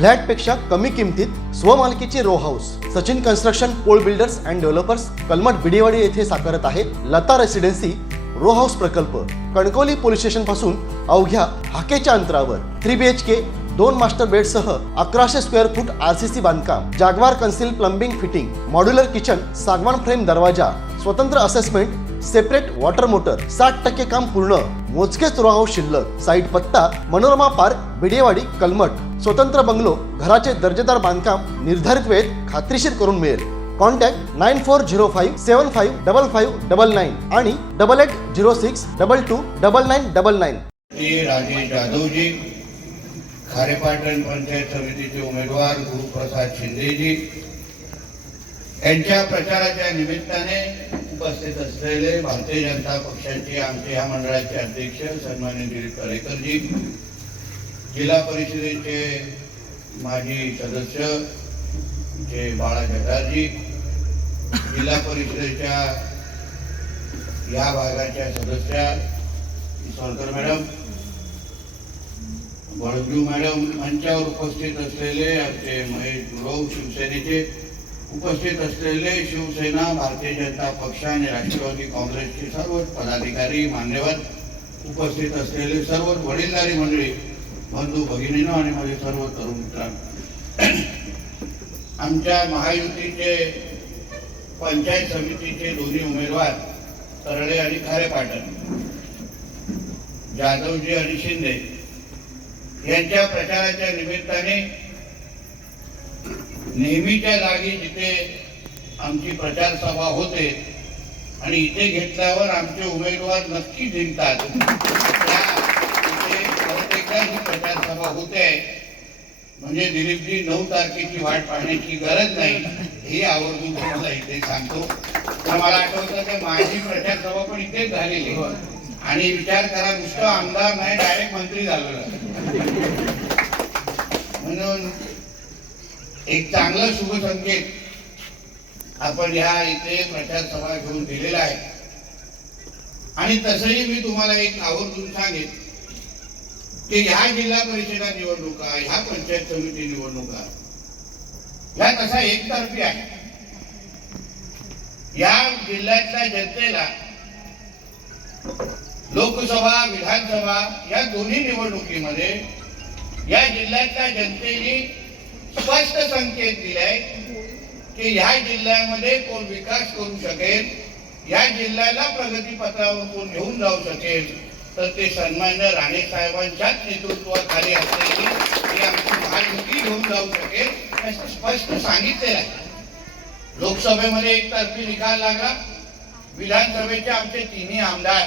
फ्लॅटपेक्षा कमी किमतीत स्वमालकीचे रो हाऊस सचिन कन्स्ट्रक्शन पोल builders and developers Kalmath Bidewadi येथे साकारत आहे लता रेसिडेन्सी रो हाऊस प्रकल्प। कणकवली पोलीस स्टेशन पासून अवघ्या हाकेच्या अंतरावर 3 BHK 2 मास्टर बेड सह 1100 स्क्वेअर फूट RCC बांधकाम, जागवार concealed plumbing fitting, modular kitchen, सागवान फ्रेम दरवाजा, स्वतंत्र असेसमेंट, सेपरेट वॉटर मोटर, 60% काम पूर्ण, मोजकेच रो हाऊस शिल्लक। साईट पत्ता मनोरमा पार्क बिडेवाडी कलमठ। स्वतंत्र बंगलो, घराचे दर्जेदार बांधकाम निर्धारित वेळेत खात्रीशीर करून मिळेल। कॉन्टॅक्ट 9405755599 आणि 8806229999। राजेश जाधवजी, खारेपाटण पंचायत समितीचे उमेदवार गुरुप्रसाद शिंदेजी यांच्या प्रचाराच्या निमित्ताने उपस्थित असलेले भारतीय जनता पक्षाचे आमचे या मंडळाचे अध्यक्ष सन्माननीय दिलीप कळेकरजी, जिल्हा परिषदेचे माजी सदस्य जे बाळा जटारजी, जिल्हा परिषदेच्या या भागाच्या सदस्या सोलकर मॅडम, बळजू मॅडम, मंचावर उपस्थित असलेले आमचे महेश गुरव शिवसेनेचे, उपस्थित असलेले शिवसेना, भारतीय जनता पक्ष आणि राष्ट्रवादी काँग्रेसचे सर्व पदाधिकारी, मान्यवर, उपस्थित असलेले सर्व वडीलधारी मंडळी, बंधू भगिनींनो आणि माझे सर्व तरुण मित्रांनो, आमच्या महायुतीचे पंचायत समितीचे दोन्ही उमेदवार तरळे आणि खारेपाटण, जाधवजी आणि शिंदे यांच्या प्रचाराच्या निमित्ताने नेहमीच्या जागी जिथे आमची प्रचार सभा होते आणि इथे घेतल्यावर आमचे उमेदवार नक्की जिंकतात, त्या ही प्रचार सभा होते। म्हणजे दिलीपजी 9 तारखेची वाट पाहण्याची गरज नाही, हे आवर्जून तुम्हाला इथे सांगतो। तर मला आठवतं की माझी प्रचार सभा पण इथेच झालेली आणि विचार करा, नुसतं आमदार नाही, डायरेक्ट मंत्री झालेलं। म्हणून एक चांगला शुभ संकेत आपण ह्या इथे प्रचार सभा घेऊन दिलेला आहे। आणि तसंही मी तुम्हाला एक आवर्जून सांगेन की ह्या जिल्हा परिषदा निवडणुका, ह्या पंचायत समिती निवडणुका ह्या तसा एकतर्फी आहे। या जिल्ह्यातल्या जनतेला लोकसभा, विधानसभा या दोन्ही निवडणुकीमध्ये या जिल्ह्यातल्या जनतेने स्पष्ट संकेत दिलाय की ह्या जिल्ह्यामध्ये कोण विकास करू शकेल, या जिल्ह्याला प्रगती पथावर कोण घेऊन जाऊ शकेल, तर ते सन्माननीय राणे साहेबांच्याच नेतृत्वाखाली असलेली ही आमची महायुती घेऊन जाऊ शकेल असं स्पष्ट सांगितलेलं आहे। लोकसभेमध्ये एकतर्फी निकाल लागला, विधानसभेचे आमचे तिन्ही आमदार,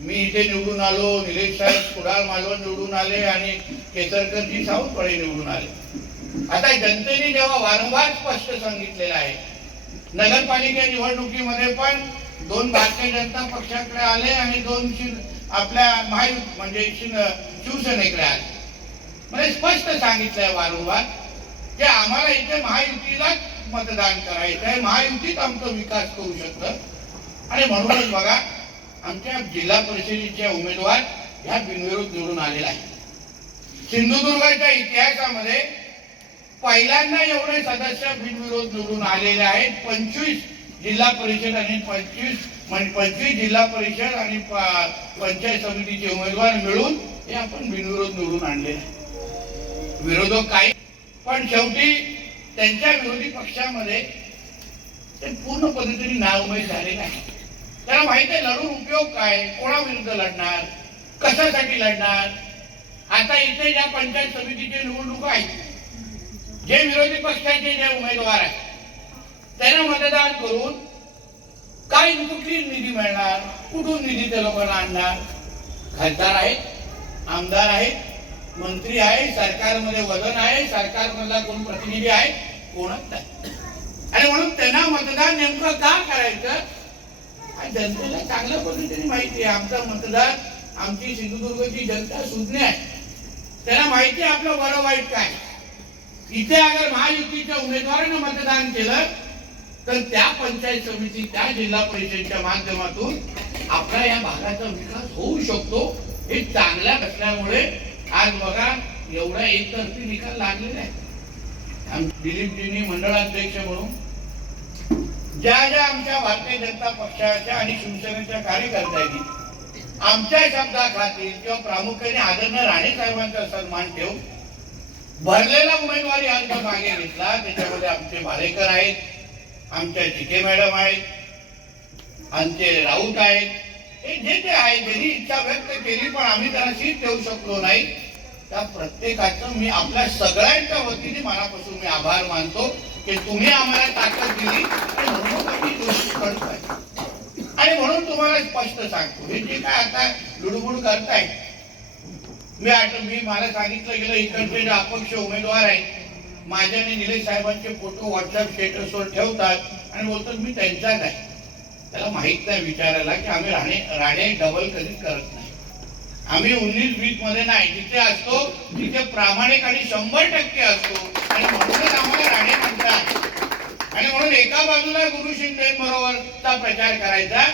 मी इथे निवडून आलो, निलेश साहेब कुडाळ मालवण निवडून आले आणि केसरकरजी सावंतवाडी निवडून आले। आता जनतेने जेव्हा वारंवार स्पष्ट सांगितलेलं आहे, नगरपालिका निवडणुकीमध्ये पण 2 भारतीय जनता पक्षाकडे आले आणि 2 आपल्या महायुती म्हणजे शिवसेनेकडे आले। म्हणजे स्पष्ट सांगितलंय वारंवार की आम्हाला इथे महायुतीलाच मतदान करायचं आहे, महायुतीत आमचा विकास करू शकतं। आणि म्हणूनच बघा, आमच्या जिल्हा परिषदेच्या उमेदवार ह्या बिनविरोध निवडून आलेला आहे। सिंधुदुर्गाच्या इतिहासामध्ये पहिल्यांदा एवढे सदस्य बिनविरोध निवडून आलेले आहेत। 25 जिल्हा परिषद आणि 25 जिल्हा परिषद आणि पंचायत समितीचे उमेदवार मिळून हे आपण बिनविरोध निवडून आणले। विरोधक काही पण शेवटी त्यांच्या विरोधी पक्षामध्ये ते पूर्ण पद्धतीने नाउमेद झालेले आहे। त्याला माहिती आहे लढून उपयोग काय, कोणाविरुद्ध लढणार, कशासाठी लढणार। आता इथे ज्या पंचायत समितीचे निवडणूक आहेत, जे विरोधी पक्षाचे जे उमेदवार आहेत त्यांना मतदान करून काय कुठली निधी मिळणार, कुठून निधी त्या लोकांना आणणार। खासदार आहेत, आमदार आहेत, मंत्री आहे, सरकारमध्ये वजन आहे, सरकारमधला कोण प्रतिनिधी आहे, कोणच नाही। आणि म्हणून त्यांना मतदान नेमकं का करायचं जनतेला चांगल्या पद्धतीने माहिती आहे। आमचा मतदार, आमची सिंधुदुर्गची जनता सुज्ञ आहे, त्यांना माहिती आहे आपलं बरं वाईट काय। इथे अगर महायुतीच्या उमेदवारानं मतदान केलं तर त्या पंचायत समिती, त्या जिल्हा परिषदेच्या माध्यमातून आपल्या या भागाचा विकास होऊ शकतो। हे चांगल्या असल्यामुळे आज बघा एवढा एकतर्फी निकाल लागलेला आहे. दिलीपजींनी मंडळाध्यक्ष म्हणून ज्या ज्या आमच्या भारतीय जनता पक्षाच्या आणि शिवसेनेच्या कार्यकर्त्यांनी आमच्या शब्दाखातीर किंवा प्रामुख्याने आदरणीय राणे साहेबांचा सन्मान ठेवून भरलेला उमेदवारी अर्ज मागे घेतला. त्याच्यामध्ये आमचे भालेकर आहेत, आमच्या चिके मॅडम आहेत, आमचे राऊत आहेत, हे जे आहेत ज्यांनी इच्छा व्यक्त केली पण आम्ही त्यांना सीट देऊ शकलो नाही. त्या प्रत्येकाचं मी आपल्या सगळ्यांच्या वतीने मनापासून मी आभार मानतो की तुम्ही आम्हाला ताकद दिली आणि म्हणून आम्ही गोष्टी करतोय. आणि म्हणून तुम्हाला स्पष्ट सांगतो, हे जे काय आता लुडबुड करताय, मी मला सांगितलं गेलं इकडचे जे अपक्ष उमेदवार आहेत माझ्या आणि निलेश साहेबांचे फोटो व्हॉट्सअप स्टेटसवर ठेवतात आणि बोलतात मी त्यांचाच आहे. त्याला माहित नाही विचारायला की आम्ही राणे डबल कधीच करत नाही. आम्ही 19-20 मध्ये नाही, जिथे असतो तिथे प्रामाणिक आणि 100% असतो आणि म्हणूनच आम्हाला राणे म्हणतात. आणि म्हणून एका बाजूला गुरु शिंदेबरोबरचा प्रचार करायचा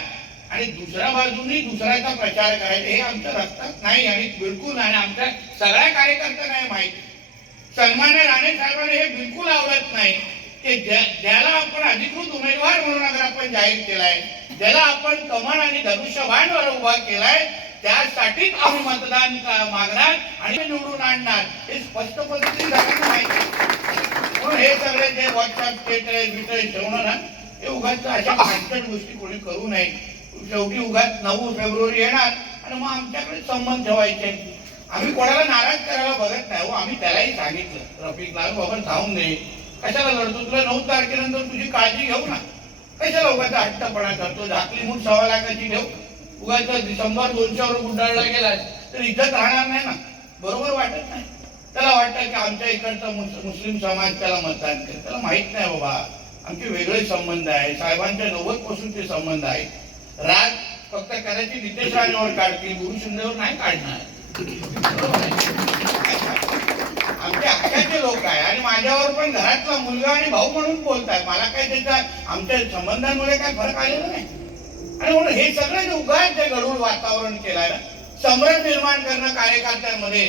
आणि दुसऱ्या बाजूनी दुसऱ्याचा प्रचार करायचा, हे आमच्या रक्तात नाही आणि बिलकुल नाही. आमच्या सगळ्या कार्यकर्त्यांना हे माहिती. सन्मान्य राणे साहेबांना हे बिलकुल आवडत नाही की ज्याला आपण अधिकृत उमेदवार म्हणून अगर आपण जाहीर केलाय, ज्याला आपण कमळ आणि धनुष्यबाणवर उभा केलाय, त्यासाठीच आम्ही मतदान मागणार आणि निवडून आणणार, हे स्पष्ट पद्धतीने सगळ्यांना माहिती. म्हणून हे सगळे जे व्हॉट्सअप स्टेटस ठेवणं ना, हे उगाच अशा घाणकट गोष्टी कोणी करू नये. शेवटी उगाच 9 फेब्रुवारी येणार आणि मग आमच्याकडे संबंध ठेवायचे. आम्ही कोणाला नाराज करायला बघत नाही. आम्ही त्यालाही सांगितलं रफिकला, बाबा जाऊन दे, कशाला लढतो, तुला 9 तारखेनंतर तुझी काळजी घेऊ ना, कशाला उगाचा हट्टपणा करतो. झाकली मूठ 1.25 लाखाची ठेव, उगाचा डिसेंबर 200 गुंडाळला गेला तर इज्जत राहणार नाही ना, बरोबर वाटत नाही. त्याला वाटतं की आमच्या इकडचा मुस्लिम समाज त्याला मतदान करेल. त्याला माहित नाही बाबा आमचे वेगळे संबंध आहे, साहेबांच्या 90 पासून ते संबंध आहेत. राज फक्त कदाचित नितेश राणेवर काढतील, गुरु शिंदेवर नाही काढणार. आमच्या हक्काचे लोक आहे आणि माझ्यावर पण घरातला मुलगा आणि भाऊ म्हणून बोलताय. मला काही त्याच्या आमच्या संबंधांमुळे काय फरक आलेला नाही. आणि म्हणून हे सगळं जे उगाच जे गढूळ वातावरण केलंय ना, संभ्रम निर्माण करणं कार्यकर्त्यांमध्ये,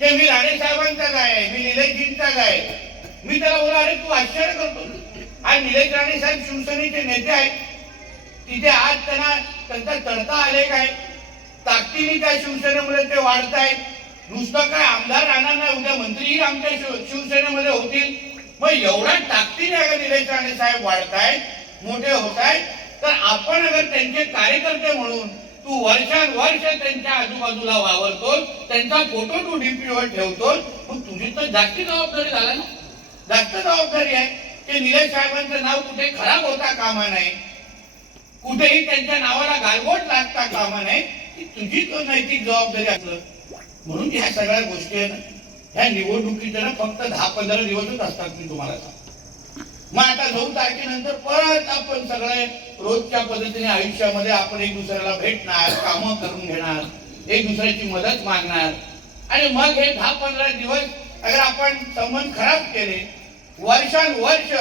ते मी राणे साहेबांचाच आहे, मी निलेशजींचाच आहे. मी त्याला बोला, अरे तू आश्चर्य करतो, आज निलेश राणे साहेब शिवसेनेचे नेते आहेत, तिथे आज त्यांचा चढता आले काय, ताकदीने त्या शिवसेनेमध्ये ते वाढतायत. नुसतं काय आमदार राहणार नाही, उद्या मंत्रीही आमच्या शिवसेनेमध्ये होतील. मग एवढ्या ताकदीने अगर निलेश राणे साहेब वाढतायत, मोठे होत आहेत, तर आपण अगर त्यांचे कार्यकर्ते म्हणून तू वर्षानुवर्ष त्यांच्या आजूबाजूला वावरतोस, त्यांचा फोटो तू डीपीवर ठेवतोस, मग तुझी तर जास्त जबाबदारी झाला ना. जास्त जबाबदारी आहे की निलेश साहेबांचं नाव कुठे खराब होता कामा नये, कुठेही त्यांच्या नावाला गालबोट लागता कामा नये, ही तुझी तो नैतिक जबाबदारी असलं. म्हणून ह्या सगळ्या गोष्टी ह्या निवडणुकीच्या ना फक्त 10-15 दिवसच असतात. मी तुम्हाला सांगतो, मग आता 9 तारखेनंतर परत आपण सगळे रोजच्या पद्धतीने आयुष्यामध्ये आपण एक दुसऱ्याला भेटणार, कामं करून घेणार, एक दुसऱ्याची मदत मागणार. आणि मग हे 10-15 दिवस अगर आपण संबंध खराब केले, वर्षानुवर्ष,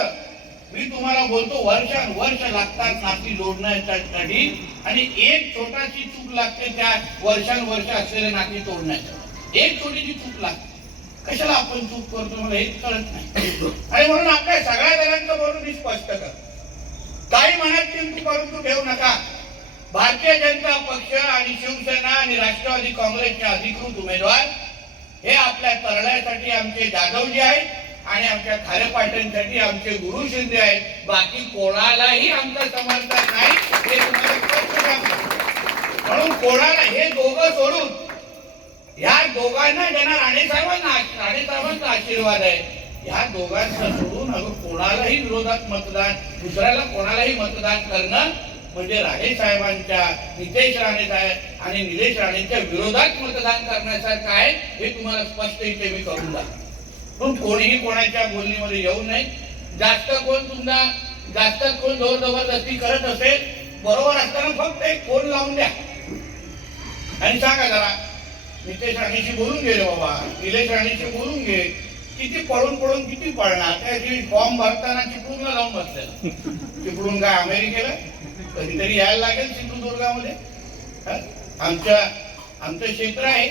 मी तुम्हाला बोलतो वर्षानुवर्ष लागतात नाती जोडण्यासाठी आणि एक छोटाशी चूक लागते त्या वर्षानुवर्ष असलेले नाती तोडण्यासाठी. एक छोटीशी चूक लागते, कशाला आपण चूक करतो मला हेच कळत नाही. आणि म्हणून आपल्या सगळ्या जणांचं बोलून मी स्पष्ट कर, काही मनात चिंतू करून तू ठेवू नका. भारतीय जनता पक्ष आणि शिवसेना आणि राष्ट्रवादी काँग्रेसचे अधिकृत उमेदवार हे आपल्या तरण्यासाठी आमचे जाधवजी आहेत आणि आमच्या खारे पाटलांसाठी आमचे गुरु शिंदे आहेत. बाकी कोणालाही आमचं समर्थन नाही, हे तुम्हाला स्पष्ट सांगतो. म्हणून कोणाला हे दोघं सोडून ह्या दोघांना ज्यांना राणे साहेबांचा आशीर्वाद आहे, ह्या दोघांना सोडून अगं कोणालाही विरोधात मतदान, दुसऱ्याला कोणालाही मतदान करणं म्हणजे राणे साहेबांच्या, नितेश राणे साहेब आणि निलेश राणेंच्या विरोधात मतदान करण्यासारखं आहे. हे तुम्हाला स्पष्ट इथे मी करून दाखवतो. पण कोणीही कोणाच्या बोलणीमध्ये येऊ नये. जास्त कोण जोर जबरदस्ती करत असेल, बरोबर असताना फक्त एक फोन लावून द्या आणि सांगा जरा नितेश राणेशी बोलून गेले बाबा, निलेश राणेशी बोलून घे. किती पळून किती पळणार, त्या फॉर्म भरताना चिपळूणला जाऊन बसले. चिपळूण काय अमेरिकेला, कधीतरी यायला लागेल सिंधुदुर्गामध्ये. आमचं क्षेत्र आहे,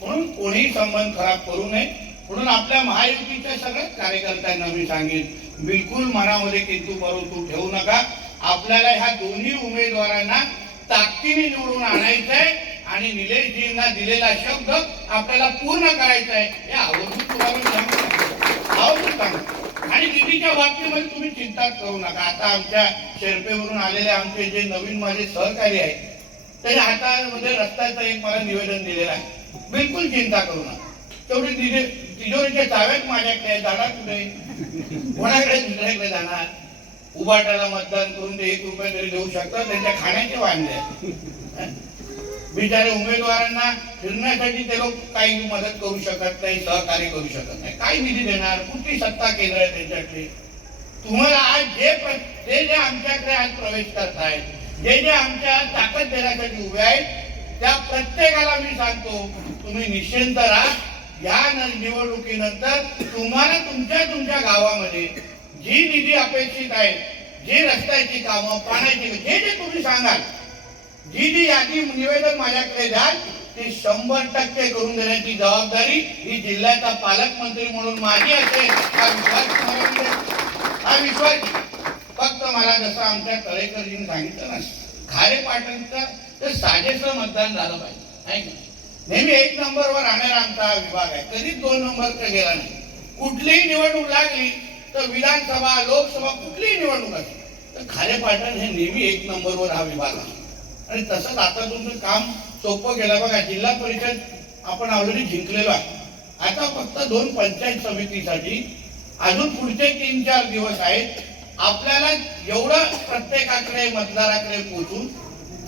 म्हणून कोणीही संबंध खराब करू नये. म्हणून आपल्या महायुतीच्या सगळ्याच कार्यकर्त्यांना मी सांगेन, बिलकुल मनामध्ये किंतु परंतु ठेवू नका. आपल्याला ह्या दोन्ही उमेदवारांना ताकदीने निवडून आणायचं आहे आणि निलेशजींना दिलेला शब्द आपल्याला पूर्ण करायचा आहे. हे आवर्जून तुम्हाला सांगतो, आवर्जून सांगतो. आणि निधीच्या बाबतीमध्ये तुम्ही चिंताच करू नका. आता आमच्या शेर्पेवरून आलेले आमचे जे नवीन माझे सहकारी आहेत, त्याच्या हातामध्ये रस्त्याचं एक मला निवेदन दिलेलं आहे. बिलकुल चिंता करू नका. तेवढी तिजोरीच्या चाव्यात माझ्याकडे जाणार, कुठे कोणाकडे दुसऱ्याकडे जाणार? उभाटाला मतदान करून ते 1 रुपया तरी देऊ शकतात, त्यांच्या खाण्याचे वांदे आहेत. बिचारे उमेदवारांना फिरण्यासाठी ते लोक काही मदत करू शकत नाही, सहकार्य करू शकत नाही. काय निधी देणार? कुठली सत्ता केंद्र आहे त्यांच्याकडे? तुम्हाला आज जे आमच्याकडे आज प्रवेश करतायत, जे आमच्या ताकद देण्यासाठी उभे आहेत, त्या प्रत्येकाला मी सांगतो, तुम्ही निश्चिंत राहा. या निवडणुकीनंतर तुम्हाला तुमच्या गावामध्ये जी निधी अपेक्षित आहे, जी रस्त्याची कामं, पाण्याची, जे तुम्ही सांगाल, जी यादी निवेदन माझ्याकडे द्याल, ती 100% करून देण्याची जबाबदारी ही जिल्ह्याचा पालकमंत्री म्हणून माझी असेल. हा विश्वास फक्त मला जसं आमच्या तळेकरजींनी सांगितलं ना, खारेपाटणचं तर साजेसं मतदान झालं पाहिजे. नेहमी 1 नंबरवर राहणारा आमचा विभाग आहे, कधीच 2 नंबरचा गेला नाही. कुठलीही निवडणूक लागली तर विधानसभा, लोकसभा, कुठलीही निवडणूक असली तर खारेपाटण हे नेहमी 1 नंबरवर हा विभाग आहे. आणि तसंच आता तुमचं काम सोपं केलं. बघा, जिल्हा परिषद आपण ऑलरेडी जिंकलेलो आहे. आता फक्त 2 पंचायत समितीसाठी अजून पुढचे 3-4 दिवस आहेत. आपल्याला एवढं प्रत्येकाकडे मतदाराकडे पोहोचून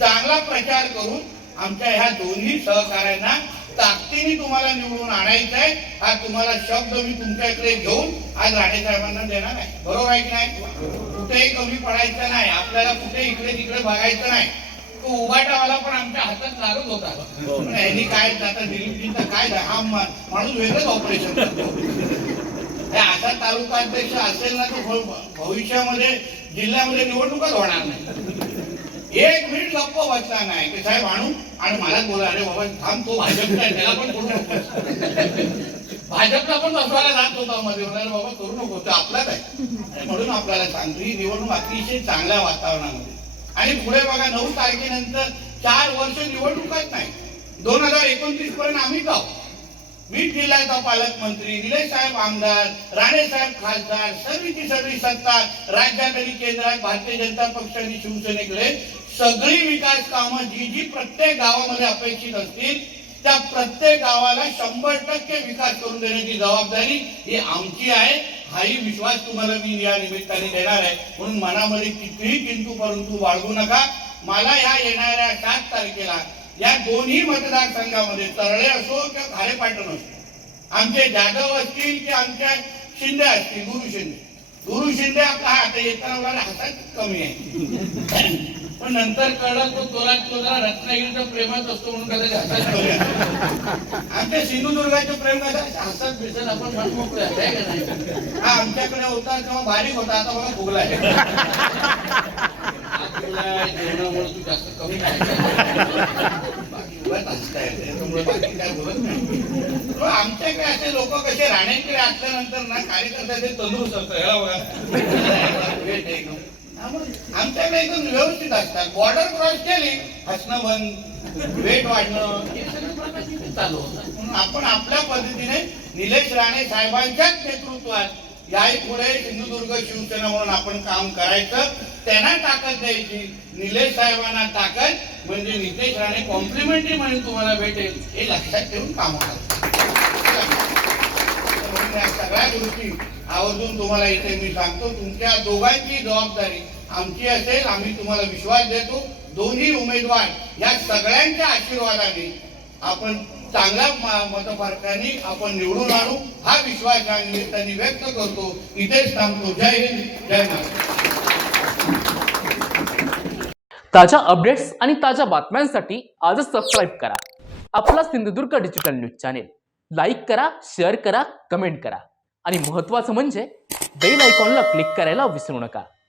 चांगला प्रचार करून आमच्या ह्या दोन्ही सहकार्यांना ताकदीने तुम्हाला निवडून आणायचं आहे. हा तुम्हाला शब्द मी तुमच्याकडे घेऊन आज राणे साहेबांना देणार आहे. बरोबर आहे की नाही? कुठेही कमी पडायचं नाही, आपल्याला कुठे इकडे तिकडे बघायचं नाही. तो उभाटावाला पण आमच्या हातात लागत होता. यांनी काय आता दिलीपजींचा काय हा माणूस वेगळंच ऑपरेशन करतो. असा तालुका अध्यक्ष असेल ना, तो भविष्यामध्ये जिल्ह्यामध्ये निवडणुकाच होणार नाही. 1 मिनिट गप्प बसला नाही की साहेब आणू आणि मला बोला, अरे बाबा थांब, तो भाजपचा आहे, त्याला पण करू नको. भाजपला पण बसवायला जात होता मध्ये, म्हणाले बाबा करू नको, तो आपलाच आहे. म्हणून आपल्याला सांगतो, ही निवडणूक अतिशय चांगल्या वातावरणामध्ये. आणि पुढे बघा, 9 तारखेनंतर 4 वर्ष निवडणुकाच नाही. 2029 पर्यंत आम्हीच आहोत. मी जिल्ह्याचा पालकमंत्री, निलेश साहेब आमदार, राणे साहेब खासदार, सर्वीची सर्वी सत्ता राज्यात आणि केंद्रात भारतीय जनता पक्ष आणि शिवसेनेकडे सगळी विकास कामं जी प्रत्येक गावामध्ये अपेक्षित असतील, त्या प्रत्येक गावाला 100% विकास करून देण्याची जबाबदारी ही आमची आहे. हाही विश्वास तुम्हाला मी या निमित्ताने देणार आहे. म्हणून मनामध्ये कितीही किंतु परंतु बाळगू नका. मला ह्या येणाऱ्या 7 तारखेला या दोन्ही मतदारसंघामध्ये, तरळे असो किंवा खारेपाटण असो, आमचे जाधव असतील की आमच्या शिंदे असतील, गुरु शिंदे आपला आता येताना हातात कमी आहे, पण नंतर कळलं तो जरा रत्नागिरीचं प्रेमात असतो म्हणून कदाचित हातात कमी आहे. आमच्या सिंधुदुर्गाचं प्रेम कसं हातात बेसन आपण मन मोकळे आहे का नाही? हा आमच्याकडे होता तेव्हा बारीक होता, आता बघा फुगला आहे. जेवणामुळे तू जास्त कमी बाकी काय बोलत नाही. आमच्याकडे असे लोक कसे राणेकडे असल्यानंतर ना कार्यकर्त्याचे तंदुरुस्त असतात. ह्याला बघा आमच्याकडे एकदम व्यवस्थित असतात. बॉर्डर क्रॉस केली हसणं बंद, वेट वाढणं, हे सगळं प्रकार चालू होतं. म्हणून आपण आपल्या पद्धतीने निलेश राणे साहेबांच्याच नेतृत्वात याही पुढे सिंधुदुर्ग शिवसेना म्हणून आपण काम करायचं. त्यांना ताकद द्यायची, निलेश साहेबांना ताकद म्हणजे नितेश राणे कॉम्प्लिमेंटरी म्हणून तुम्हाला भेटेल, हे लक्षात ठेवून काम करायचं. म्हणून या सगळ्या गोष्टी आवर्जून तुम्हाला इथे मी सांगतो, तुमच्या दोघांची जबाबदारी आमची असेल. आम्ही तुम्हाला विश्वास देतो. दोन्ही उमेदवार या सगळ्यांच्या आशीर्वादाने आपण चांगल्या मतफरकाने आपण निवडून आणू, हा विश्वास या निमित्ताने व्यक्त करतो. इथेच थांबतो. जय हिंद, जय महाराष्ट्र. ताज्या अपडेट्स आणि ताज्या बातम्यांसाठी आजच सबस्क्राईब करा आपला Sindhudurg digital news channel. Like करा, शेअर करा, कमेंट करा आणि महत्त्वाचं म्हणजे बेल आयकॉनला क्लिक करायला विसरू नका.